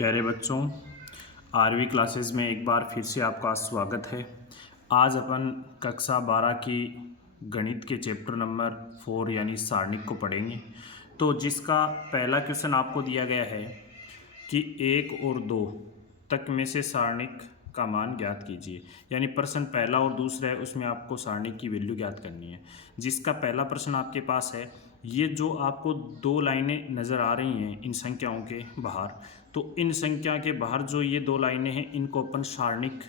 प्यारे बच्चों, 8वीं क्लासेस में एक बार फिर से आपका स्वागत है। आज अपन कक्षा 12 की गणित के चैप्टर नंबर 4 यानी सारणिक को पढ़ेंगे। तो जिसका पहला क्वेश्चन आपको दिया गया है कि 1 और 2 तक में से सारणिक का मान ज्ञात कीजिए। यानी प्रश्न पहला और दूसरा है, उसमें आपको सारणिक की वैल्यू ज्ञात करनी है। जिसका पहला प्रश्न आपके पास है, ये जो आपको दो लाइनें नज़र आ रही हैं इन संख्याओं के बाहर, तो इन संख्या के बाहर जो ये दो लाइनें हैं इनको अपन सारणिक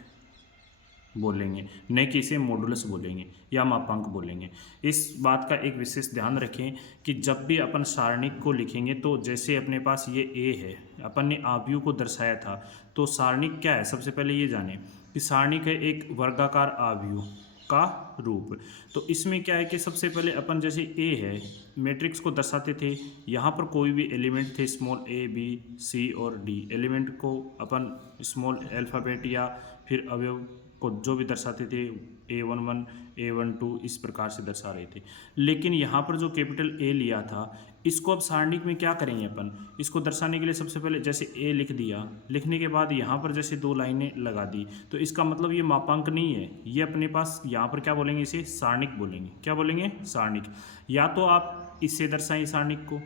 बोलेंगे, न कि इसे मॉडुलस बोलेंगे या मापांक बोलेंगे। इस बात का एक विशेष ध्यान रखें कि जब भी अपन सारणिक को लिखेंगे तो जैसे अपने पास ये ए है, अपन ने आव्यूह को दर्शाया था, तो सारणिक क्या है सबसे पहले ये जानें कि सारणिक है एक वर्गाकार आव्यूह का रूप। तो इसमें क्या है कि सबसे पहले अपन जैसे ए है मैट्रिक्स को दर्शाते थे, यहाँ पर कोई भी एलिमेंट थे स्मॉल ए बी सी और डी, एलिमेंट को अपन स्मॉल अल्फ़ाबेट या फिर अवयव को जो भी दर्शाते थे A11 A12 इस प्रकार से दर्शा रहे थे। लेकिन यहाँ पर जो कैपिटल ए लिया था, इसको अब सारणिक में क्या करेंगे अपन, इसको दर्शाने के लिए सबसे पहले जैसे ए लिख दिया, लिखने के बाद यहाँ पर जैसे दो लाइनें लगा दी, तो इसका मतलब ये मापांक नहीं है, ये अपने पास यहाँ पर क्या बोलेंगे, इसे सारणिक बोलेंगे। क्या बोलेंगे? सारणिक। या तो आप इससे दर्शाएं सारणिक को,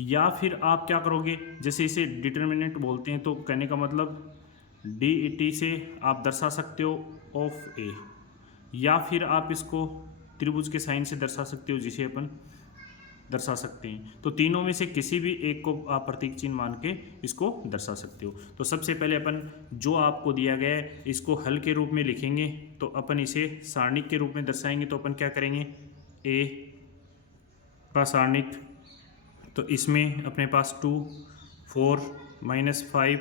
या फिर आप क्या करोगे, जैसे इसे डिटर्मिनेंट बोलते हैं, तो कहने का मतलब डी से आप दर्शा सकते हो ऑफ ए, या फिर आप इसको त्रिभुज के साइन से दर्शा सकते हो जिसे अपन दर्शा सकते हैं। तो तीनों में से किसी भी एक को आप प्रतीक चिन्ह मान के इसको दर्शा सकते हो। तो सबसे पहले अपन जो आपको दिया गया है इसको हल के रूप में लिखेंगे, तो अपन इसे सारणिक के रूप में दर्शाएंगे। तो अपन क्या करेंगे, ए का सारणिक, तो इसमें अपने पास 2 4 -5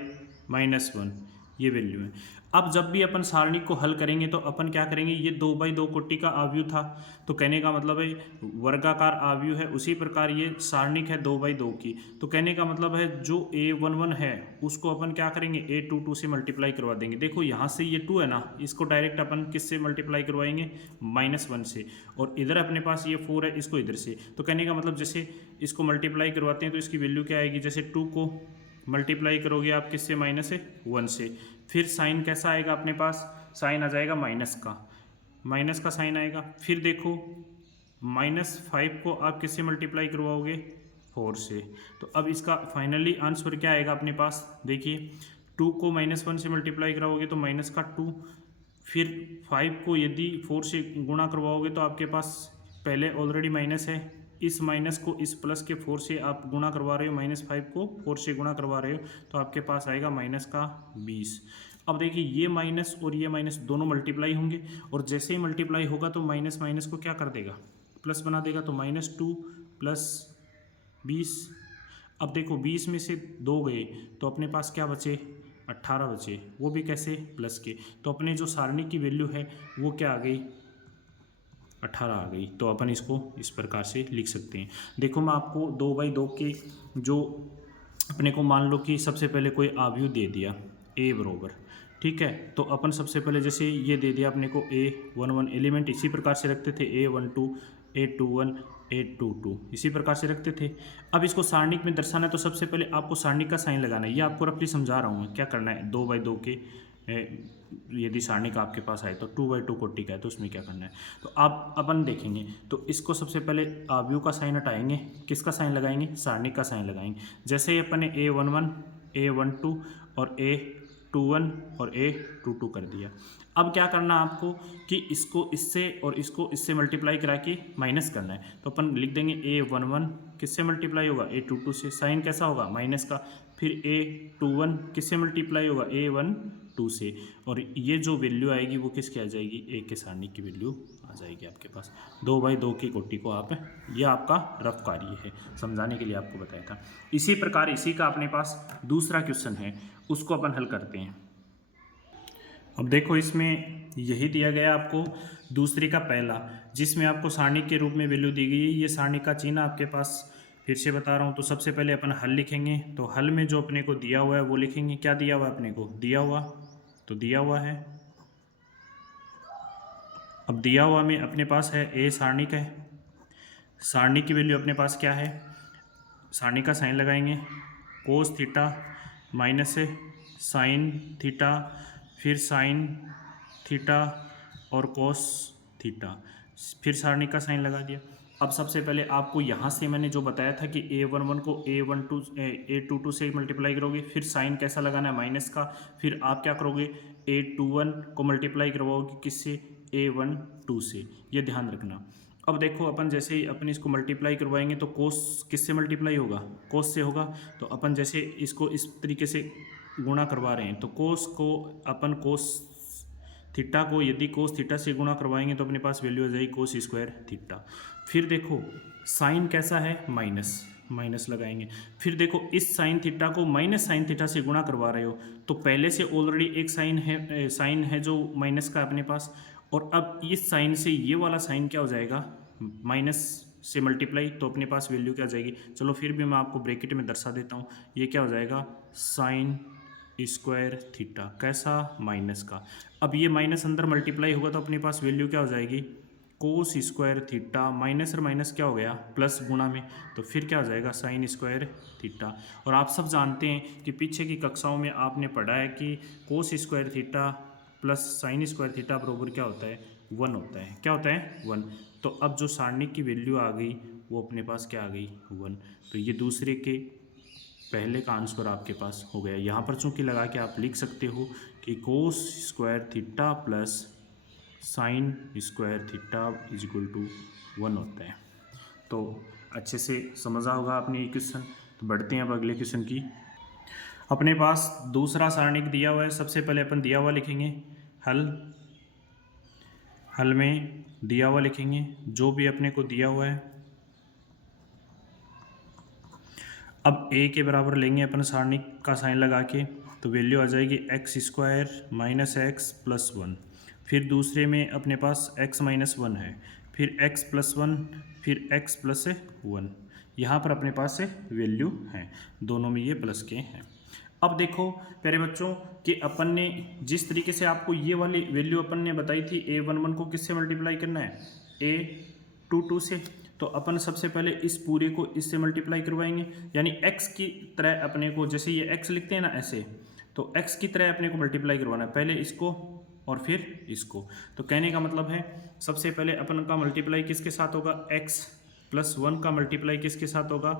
-1 ये वैल्यू है। अब जब भी अपन सारणी को हल करेंगे तो अपन क्या करेंगे, ये 2/2 कोटि का आव्यूह था, तो कहने का मतलब है वर्गाकार आव्यूह है, उसी प्रकार ये सारणिक है 2/2 की। तो कहने का मतलब है जो A11 है उसको अपन क्या करेंगे, A22 से मल्टीप्लाई करवा देंगे। देखो यहाँ से ये 2 है ना, इसको डायरेक्ट अपन किससे मल्टीप्लाई करवाएंगे, -1 से, और इधर अपने पास ये 4 है, इसको इधर से। तो कहने का मतलब जैसे इसको मल्टीप्लाई करवाते हैं तो इसकी वैल्यू क्या आएगी, जैसे 2 को मल्टीप्लाई करोगे आप किससे, -1 से, फिर साइन कैसा आएगा अपने पास, साइन आ जाएगा माइनस का साइन आएगा। फिर देखो -5 को आप किससे मल्टीप्लाई करवाओगे, 4 से। तो अब इसका फाइनली आंसर क्या आएगा अपने पास, देखिए 2 को -1 से मल्टीप्लाई कराओगे तो -2, फिर 5 को यदि 4 से गुणा करवाओगे तो आपके पास पहले ऑलरेडी माइनस है, इस माइनस को इस प्लस के 4 से आप गुणा करवा रहे हो, -5 को 4 से गुणा करवा रहे हो, तो आपके पास आएगा -20। अब देखिए ये माइनस और ये माइनस दोनों मल्टीप्लाई होंगे, और जैसे ही मल्टीप्लाई होगा तो माइनस माइनस को क्या कर देगा, प्लस बना देगा। तो -2 + 20। अब देखो 20 में से 2 गए तो अपने पास क्या बचे, 18 बचे, वो भी कैसे, प्लस के। तो अपने जो सारणी की वैल्यू है वो क्या आ गई, 18 आ गई। तो अपन इसको इस प्रकार से लिख सकते हैं। देखो मैं आपको 2/2 के जो अपने को मान लो कि सबसे पहले कोई आव्यूह दे दिया a बरोबर, ठीक है, तो अपन सबसे पहले जैसे ये दे दिया अपने को A11, एलिमेंट इसी प्रकार से रखते थे, A12 A21 A22 इसी प्रकार से रखते थे। अब इसको सारणिक में दर्शाना है तो सबसे पहले आपको सारणिक का साइन लगाना है। ये आपको रफली समझा रहा हूँ मैं, क्या करना है, 2/2 के यदि सारणिक आपके पास आए तो 2/2 कोटि का है तो उसमें क्या करना है। तो आप अपन देखेंगे तो इसको सबसे पहले आव्यूह का साइन हटाएंगे, किसका साइन लगाएंगे, सारणिक का साइन लगाएंगे। जैसे ही अपन ने A11 A12 और A21 और A22 कर दिया, अब क्या करना है आपको कि इसको इससे और इसको इससे मल्टीप्लाई करा के माइनस करना है। तो अपन लिख देंगे A11 किससे मल्टीप्लाई होगा, A22 से, साइन कैसा होगा, माइनस का। फिर A21 किससे मल्टीप्लाई होगा, A12 से, और ये जो वैल्यू आएगी वो किसकी आ जाएगी, ए के सारणी की वैल्यू आ जाएगी आपके पास। 2/2 की कोटि को आप, ये आपका रफ कार्य है, समझाने के लिए आपको बताया था। इसी प्रकार इसी का अपने पास दूसरा क्वेश्चन है, उसको अपन हल करते हैं। अब देखो इसमें यही दिया गया आपको, दूसरे का पहला, जिसमें आपको सारणी के रूप में वैल्यू दी गई है। ये सारणी का चिन्ह आपके पास फिर से बता रहा हूँ। तो सबसे पहले अपन हल लिखेंगे, तो हल में जो अपने को दिया हुआ है वो लिखेंगे। क्या दिया हुआ है अपने को, दिया हुआ, तो दिया हुआ है। अब दिया हुआ में अपने पास है ए सारणिक है, सारणी की वैल्यू अपने पास क्या है, सारणी का साइन लगाएंगे, cos theta minus sine theta, फिर साइन थीटा और कोस थीटा, फिर सारणी का साइन लगा दिया। अब सबसे पहले आपको यहाँ से मैंने जो बताया था कि a11 को a22 से मल्टीप्लाई करोगे, फिर साइन कैसा लगाना है माइनस का, फिर आप क्या करोगे a21 को मल्टीप्लाई करवाओगे किससे a12 से, ये ध्यान रखना। अब देखो अपन जैसे ही अपन इसको मल्टीप्लाई करवाएंगे तो कोस किससे मल्टीप्लाई होगा, कोस से होगा। तो अपन जैसे इसको इस तरीके से गुणा करवा रहे हैं तो कोस को अपन कोस थीटा को यदि कोस थीटा से गुणा करवाएंगे तो अपने पास वैल्यू आ जाएगी कोस स्क्वायर थीटा। फिर देखो साइन कैसा है माइनस, माइनस लगाएंगे। फिर देखो इस साइन थीटा को माइनस साइन थीटा से गुणा करवा रहे हो तो पहले से ऑलरेडी एक साइन है जो माइनस का अपने पास, और अब इस साइन से ये वाला साइन क्या हो जाएगा माइनस से मल्टीप्लाई, तो अपने पास वैल्यू क्या आ जाएगी। चलो फिर भी मैं आपको ब्रैकेट में दर्शा देता हूँ, ये क्या हो जाएगा साइन स्क्वायर थीटा, कैसा माइनस का। अब ये माइनस अंदर मल्टीप्लाई होगा तो अपने पास वैल्यू क्या हो जाएगी कोस स्क्वायर थीटा, माइनस और माइनस क्या हो गया प्लस गुणा में, तो फिर क्या हो जाएगा साइन स्क्वायर थीटा। और आप सब जानते हैं कि पीछे की कक्षाओं में आपने पढ़ा है कि cos square theta plus sine square theta बराबर क्या होता है 1 होता है। क्या होता है 1। तो अब जो सारणी की वैल्यू आ गई वो अपने पास क्या आ गई 1। तो ये दूसरे के पहले का आंसर आपके पास हो गया। यहाँ पर चूंकि लगा के आप लिख सकते हो कि cos square theta plus sine square theta is equal to 1 होता है। तो अच्छे से समझा होगा आपने ये क्वेश्चन। तो बढ़ते हैं अब अगले क्वेश्चन की। अपने पास दूसरा सारणिक दिया हुआ है। सबसे पहले अपन दिया हुआ लिखेंगे हल, हल में दिया हुआ लिखेंगे जो भी अपने को दिया हुआ है। अब a के बराबर लेंगे अपन सारणिक का साइन लगा के, तो वैल्यू आ जाएगी x square minus x plus 1। फिर दूसरे में अपने पास x माइनस 1 है, फिर x प्लस 1, फिर x प्लस 1। यहाँ पर अपने पास वैल्यू है, दोनों में ये प्लस के हैं। अब देखो प्यारे बच्चों कि अपन ने जिस तरीके से आपको ये वाली वैल्यू अपन ने बताई थी a11 को किससे मल्टीप्लाई करना है a22 से, तो अपन सबसे पहले इस पूरे को इससे मल्टीप्लाई करवाएंगे, यानी x की तरह अपने को, जैसे ये x लिखते हैं ना ऐसे, तो x की तरह अपने को मल्टीप्लाई करवाना है, पहले इसको और फिर इसको। तो कहने का मतलब है सबसे पहले अपन का मल्टीप्लाई किसके साथ होगा x प्लस 1 का मल्टीप्लाई किसके साथ होगा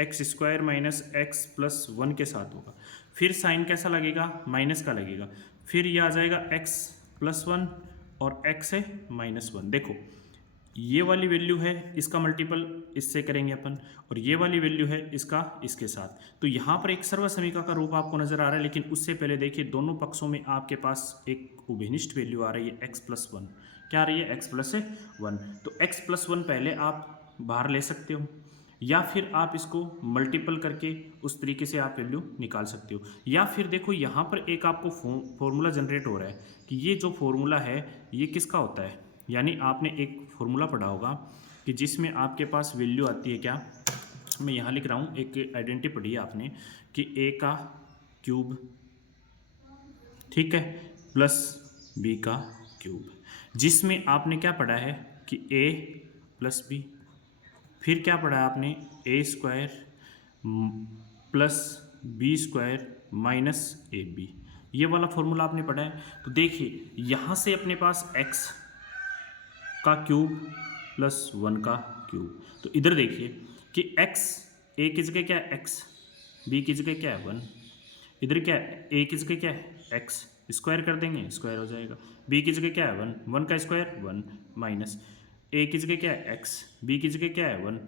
x square minus x plus 1 के साथ होगा। फिर साइन कैसा लगेगा माइनस का लगेगा, फिर ये आ जाएगा x प्लस 1 और x है माइनस 1। देखो ये वाली वैल्यू है इसका मल्टीपल इससे करेंगे अपन, और ये वाली वैल्यू है इसका इसके साथ। तो यहाँ पर एक सर्वसमीका का रूप आपको नजर आ रहा है, लेकिन उससे पहले देखिए दोनों पक्षों में आपके पास एक उभयनिष्ठ वैल्यू आ रही है x प्लस 1। क्या आ रही है x प्लस 1। तो x प्लस 1 पहले आप बाहर ले सकते हो, या फिर आप इसको मल्टीपल करके उस तरीके से आप वैल्यू निकाल सकते हो। या फिर देखो यहाँ पर एक आपको फॉर्मूला जनरेट हो रहा है कि ये जो फॉर्मूला है ये किसका होता है, यानी आपने एक फॉर्मूला पढ़ा होगा कि जिसमें आपके पास वैल्यू आती है, क्या मैं यहाँ लिख रहा हूँ, एक आइडेंटिटी पढ़ी है आपने कि a का क्यूब, ठीक है, प्लस b का क्यूब, जिसमें आपने क्या पढ़ा है कि a प्लस b, फिर क्या पढ़ा है आपने a square plus b square minus ab, ये वाला फॉर्मूला आपने पढ़ा है। तो देखिए यहाँ से अपने पास x का क्यूब प्लस 1 का क्यूब, तो इधर देखिए कि x a की जगह क्या है x, b की जगह क्या है 1, इधर क्या है a की जगह क्या है x, स्क्वायर कर देंगे स्क्वायर हो जाएगा, b की जगह क्या है 1, 1 का स्क्वायर 1 माइनस a की जगह क्या है x, b की जगह क्या है 1,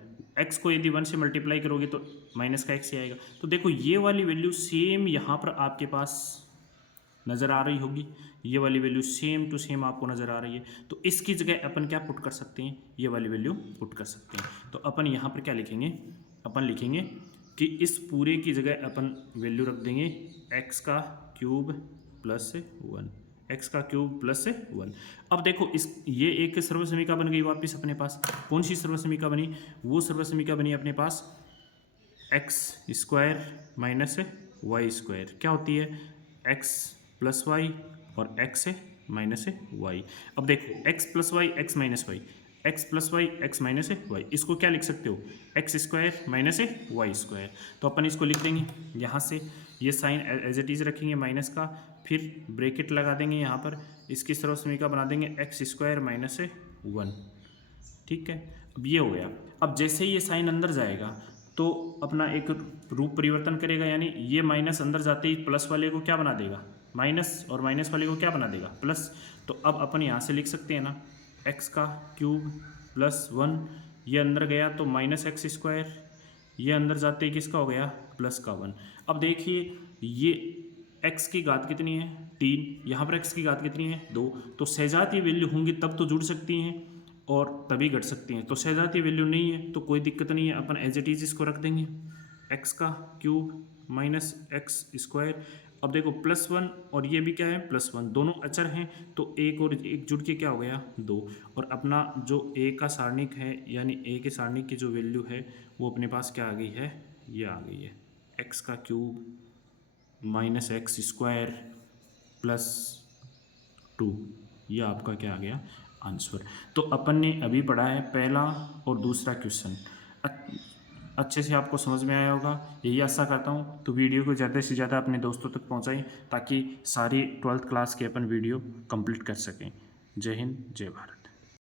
x को यदि 1 से मल्टीप्लाई करोगे तो माइनस का x ही आएगा। तो देखो ये वाली वैल्यू सेम यहाँ पर आपके पास नज़र आ रही होगी, ये वाली वैल्यू सेम टू सेम आपको नज़र आ रही है। तो इसकी जगह अपन क्या पुट कर सकते हैं, ये वाली वैल्यू पुट कर सकते हैं। तो अपन यहाँ पर क्या लिखेंगे, अपन लिखेंगे कि इस पूरे की जगह अपन वैल्यू रख देंगे x का क्यूब प्लस 1, x का क्यूब प्लस 1। अब देखो इस ये एक सर्वसमीका बन गई वापस अपने पास। कौन सी सर्वसमीका बनी, वो सर्वसमीका बनी अपने पास x square minus y square, क्या होती है x प्लस वाई और x माइनस वाई। अब देखो x plus y x minus y, x plus y x minus y, इसको क्या लिख सकते हो x square minus y square. तो अपन इसको लिख देंगे यहाँ से ये साइन एज इट इज़ रखेंगे माइनस का, फिर ब्रैकेट लगा देंगे यहाँ पर, इसकी सर्वसमीका बना देंगे एक्स स्क्वायर माइनस 1। ठीक है, अब ये हो गया। अब जैसे ही ये साइन अंदर जाएगा तो अपना एक रूप परिवर्तन करेगा, यानी ये माइनस अंदर जाते ही प्लस वाले को क्या बना देगा, माइनस, और माइनस वाले को क्या बना देगा, प्लस। तो अब अपन यहाँ से लिख सकते हैं ना, एक्स का क्यूब प्लस 1, ये अंदर गया तो माइनस एक्स स्क्वायर, ये अंदर जाते ही किसका हो गया, प्लस का 1। अब देखिए ये x की घात कितनी है, 3, यहाँ पर x की घात कितनी है, 2। तो सजातीय वैल्यू होंगी तब तो जुड़ सकती हैं और तभी घट सकती हैं। तो सजातीय वैल्यू नहीं है तो कोई दिक्कत नहीं है, अपन एज इट इज इसको रख देंगे, x का क्यूब माइनस एक्स स्क्वायर। अब देखो +1 और ये भी क्या है, +1, दोनों अचर हैं तो एक और एक जुड़ के क्या हो गया, 2। और अपना जो a का सारणिक है, यानी a के सारणिक की जो वैल्यू है वो अपने पास क्या आ गई है, ये आ गई है, x का cube minus x square plus 2, ये आपका क्या आ गया, आंसर। तो अपन ने अभी पढ़ा है पहला और दूसरा क्वेश्चन, अच्छे से आपको समझ में आया होगा, यही आशा करता हूँ। तो वीडियो को ज़्यादा से ज़्यादा अपने दोस्तों तक पहुँचाएं ताकि सारी 12th क्लास के अपन वीडियो कंप्लीट कर सकें। जय हिंद, जय भारत।